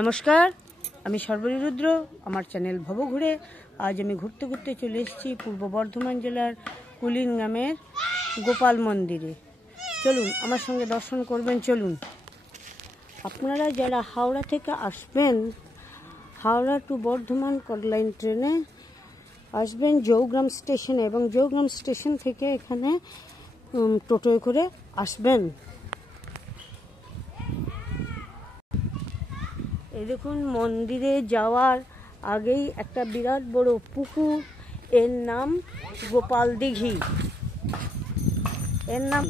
নমস্কার, আমি সর্বরী রুদ্র। আমার চ্যানেল ভব ঘুরে আজ আমি ঘুরতে ঘুরতে চলে এসেছি পূর্ব বর্ধমান জেলার কুলিন গ্রামের গোপাল মন্দিরে। চলুন আমার সঙ্গে দর্শন করবেন। চলুন, আপনারা যারা হাওড়া থেকে আসবেন, হাওড়া টু বর্ধমান কল্যাণ ট্রেনে আসবেন জৌগ্রাম স্টেশনে, এবং জৌগ্রাম স্টেশন থেকে এখানে টোটোয় করে আসবেন। এই দেখুন, মন্দিরে যাওয়ার আগেই একটা বিরাট বড় পুকুর, এর নাম গোপাল দিঘি। এর নাম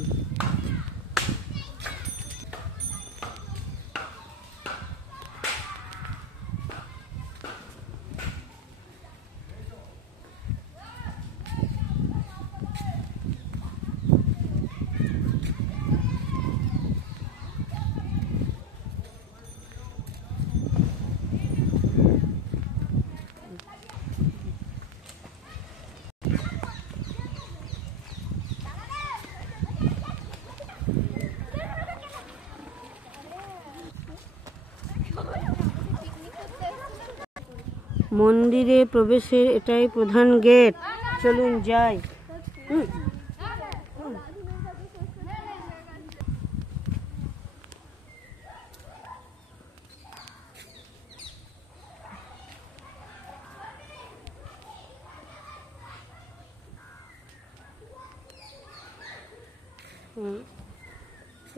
মন্দিরে প্রবেশের এটাই প্রধান গেট। চলুন যাই।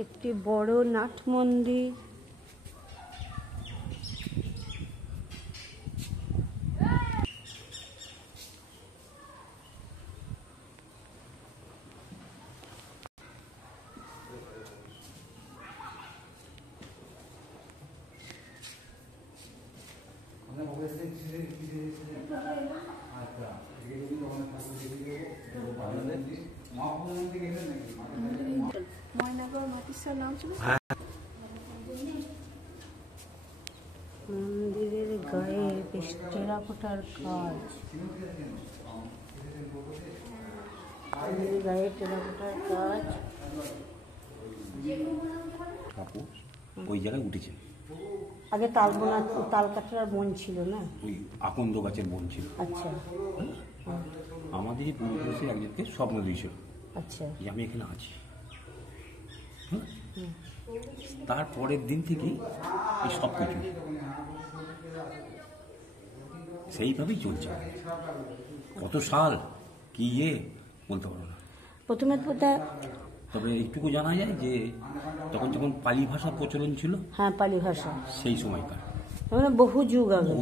একটি বড় নাট মন্দির। মন্দিরের গায়ে বেশ টেরাকোটার কাজ। গায়ে টেরাকোটার কাজ। ওই জায়গায় উঠেছে। আগে তাল কাটার বন ছিল না, ওই আকন্দ গাছের বন ছিল। আচ্ছা, আমাদের পূর্বপুরুষের একজনকে স্বপ্ন দিয়েছিল, আচ্ছা, যে আমি এখানে আছি। তারপরের দিন থেকেই এই সব কিছু সেইভাবেই চলছে। কত সাল কি বলতে পারবো না। প্রথমে তবে এইটুকু জানা যায় যে তখন যখন পালি ভাষা প্রচলন ছিল, হ্যাঁ, পালি ভাষা সেই সময়কার, মানে বহু যুগ আগে।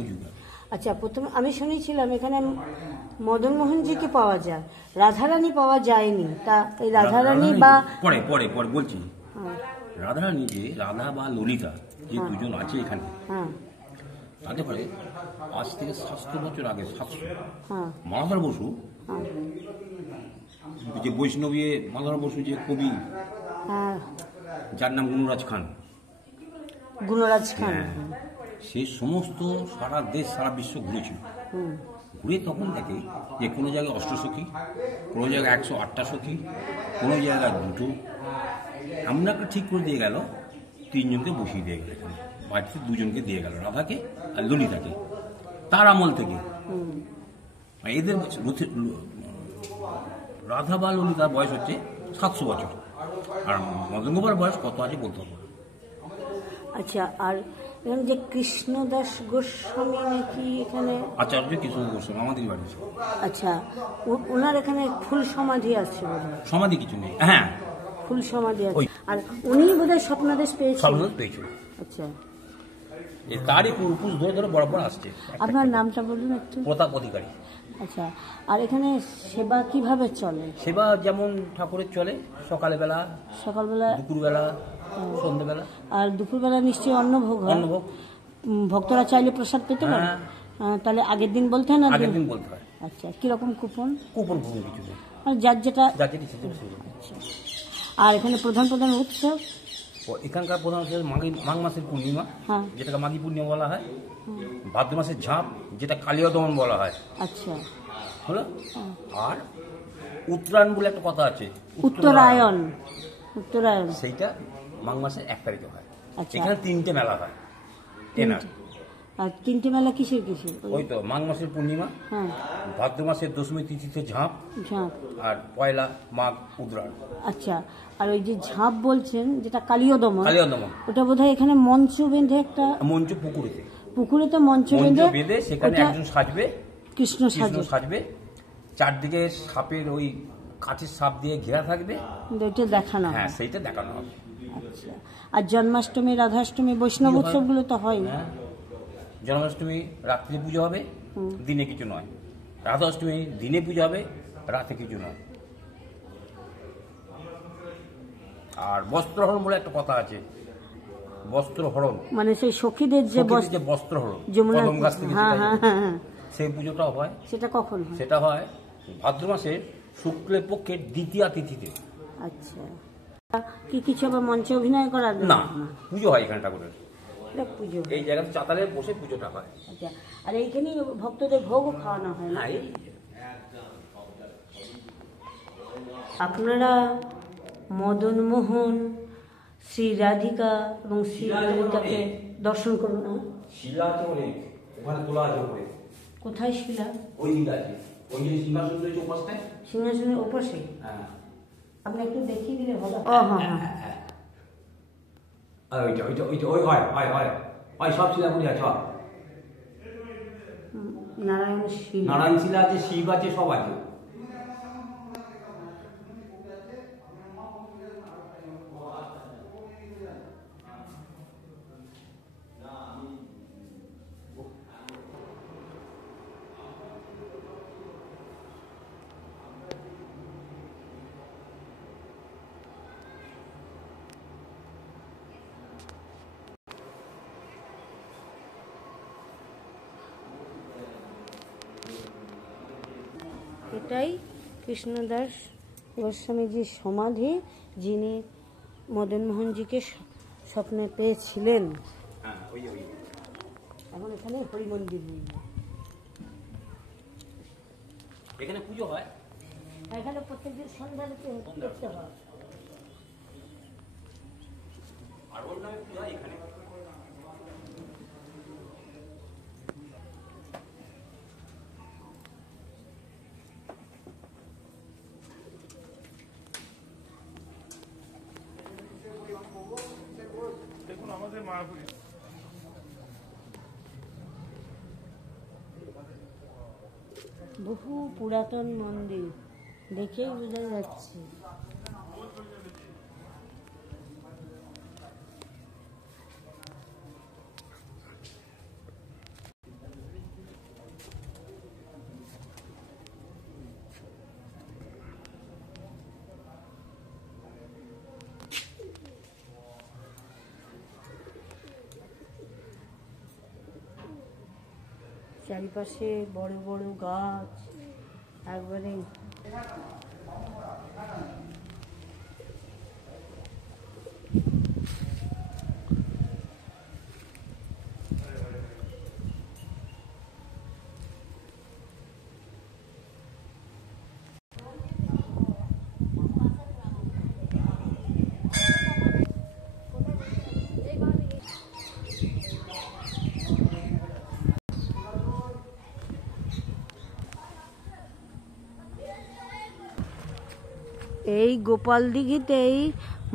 আচ্ছা, প্রথমে আমি শুনেছিলাম এখানে মদন মোহনজিকে পাওয়া যায়, রাধারানী পাওয়া যায়নি। তা এই রাধারানী বা পরে পরে পরে বলছি, রাধারানী যে রাধা বা ললিতা যে দুজন আছে এখানে, তাদের পরে আজ থেকে 700 বছর আগে, 700, মালাধর বসু, যে বৈষ্ণবী মালাধর বসু যে কবি, যার নাম গুণরাজ খান, সে সমস্ত সারা দেশ সারা বিশ্ব ঘুরেছিল। ঘুরে তখন দেখে যে কোনো জায়গায় 8 সখী, কোনো জায়গায় 108টা সখী, কোনো জায়গায় 2টো। এমন একটা ঠিক করে দিয়ে গেল, 3 জনকে বসিয়ে দিয়ে গেল এখানে, বাড়িতে 2 জনকে দিয়ে গেল, রাধাকে আর ললিতাকে। তার আমল থেকে এদের রাধা বা ললিতার বয়স হচ্ছে 700 বছর, আর মদন গোপাল বয়স কত আছে বলতে হবে। আচ্ছা, আর এখানে যে কৃষ্ণদাস গোস্বামী নাকি এখানে আচার্য কৃষ্ণ গোস্বামী আমাদের বাড়ি। আচ্ছা, ওনার এখানে ফুল সমাধি আছে? সমাধি কিছু নেই, হ্যাঁ, ফুল সমাধি আছে। আর উনি বোধহয় স্বপ্নাদেশ পেয়েছিল। আচ্ছা, তারই পূর্বপুরুষ ধরে ধরে বরাবর আসছে। আপনার নামটা বলুন একটু। প্রতাপ অধিকারী। আচ্ছা, আর এখানে সেবা কিভাবে চলে? সেবা যেমন ঠাকুরের চলে, সকালবেলা, দুপুরবেলা, সন্ধ্যেবেলা। আর দুপুরবেলা নিশ্চয়ই অন্নভোগ হয়। অন্নভোগ ভক্তরা চাইলে প্রসাদ পেতে পারে। তাহলে আগের দিন বলতে হয় না? আগের দিন বলতে হয়। আচ্ছা, কিরকম কুপন কিছু নেই, মানে যার যেটা। আচ্ছা, আর এখানে প্রধান উৎসব, এখানকার প্রধান উৎসব মাঘ মাসের পূর্ণিমা, যেটাকে মাঘী পূর্ণিমা বলা হয়। ভাদ্র মাসের ঝাঁপ, যেটা কালিয়া দমন বলা হয়। আচ্ছা, হলো। আর উত্তরায়ণ বলে একটা কথা আছে, উত্তরায়ণ, সেইটা মাঘ মাসের 1 তারিখে হয়। এখানে 3টে মেলা হয়। তেনার। আর 3টে মেলা কিসের কিসের? ওই তো মাঘ মাসের পূর্ণিমা, হ্যাঁ, ভাদ্র মাসের দশমী তিথিতে ঝাঁপ, ঝাঁপ। আর পয়লা মাঘ উদ্রাণ। আচ্ছা, আর ওই যে ঝাঁপ বলছেন যেটা কালিয়দমন, কালিয়াদমন ওটা বোধহয় এখানে মঞ্চ বেঁধে একটা মঞ্চ পুকুরেতে, পুকুরেতে মঞ্চ মঞ্চ বেঁধে বেঁধে সেখানে ওটা একজন সাজবে, কৃষ্ণ কৃষ্ণ সাজে, সাজবে, চারদিকে সাপের ওই কাঠের সাপ দিয়ে ঘেরা থাকবে। ওইটা দেখানো হয়। হ্যাঁ, সেইটা দেখানো হবে। আচ্ছা, আর জন্মাষ্টমী, রাধাষ্টমী, বৈষ্ণব উৎসবগুলো তো হয়। হ্যাঁ, জন্মাষ্টমী রাত্রে পুজো হবে, দিনে কিছু নয়। রাধাষ্টমী দিনে পুজো হবে, রাতে কিছু নয়। আর বস্ত্রহরণ বলে একটা কথা আছে, বস্ত্রহরণ মানে সেই সখীদের যে যে বস্ত্রহরণ যমুনা, কদম গাছ থেকে হ্যাঁ হ্যাঁ হ্যাঁ হ্যাঁ, সেই পুজোটাও হয়। সেটা কখন হয়? সেটা হয় ভাদ্র মাসের শুক্লের পক্ষে দ্বিতীয়া তিথিতে। আচ্ছা, কি কিছু আবার মঞ্চে অভিনয় করা যায়? না, পুজো হয় এখানে ঠাকুরের। এটা পুজো। এই জায়গাতে চাতালে বসে পুজোটা হয়। আচ্ছা, আর এইখানেই ভক্তদের ভোগও খাওয়ানো হয় না? আপনারা মদন মোহন, শ্রী রাধিকা এবং শ্রী ললিতাকে দর্শন করুন। শিলা আছে অনেক, ওখানে তোলা আছে উপরে। কোথায় শিলা? ওই দিকে আছে, ওই যে সিংহাসন রয়েছে ওপাশটায়। সিংহাসনের ওপাশে? হ্যাঁ, আপনি একটু দেখিয়ে দিলে ভালো। ও হ্যাঁ হ্যাঁ, আর ওইটা ওইটা ওইটা ওই হয় হয় হয় ওই সব শিলাগুলি আছে। নারায়ণ শিলা, নারায়ণ শিলা আছে, শিব আছে, সব আছে। এটাই কৃষ্ণদাস গোস্বামীজির সমাধি, যিনি মদনমোহনজিকে স্বপ্নে পেয়েছিলেন। এখন এখানে হরি মন্দির নেই, এখানে পুজো হয়, এখানে প্রত্যেকদিন সন্ধ্যাতে দেখতে হয়। আর ওর নামে পুজো হয় এখানে। বহু পুরাতন মন্দির, দেখেই বোঝা যাচ্ছে। চারিপাশে বড় বড় গাছ, একবারে এই গোপাল দিঘিতেই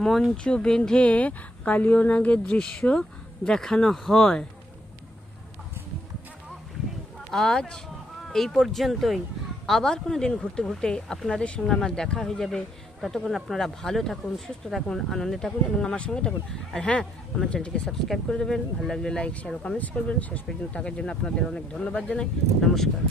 মঞ্চ বেঁধে কালিয়নাগের দৃশ্য দেখানো হয়। আজ এই পর্যন্তই। আবার কোনো দিন ঘুরতে ঘুরতে আপনাদের সঙ্গে আমার দেখা হয়ে যাবে। ততক্ষণ আপনারা ভালো থাকুন, সুস্থ থাকুন, আনন্দে থাকুন এবং আমার সঙ্গে থাকুন। আর হ্যাঁ, আমার চ্যানেলটিকে সাবস্ক্রাইব করে দেবেন, ভালো লাগলে লাইক, শেয়ার ও কমেন্টস করবেন। শেষ পর্যন্ত থাকার জন্য আপনাদের অনেক ধন্যবাদ জানাই। নমস্কার।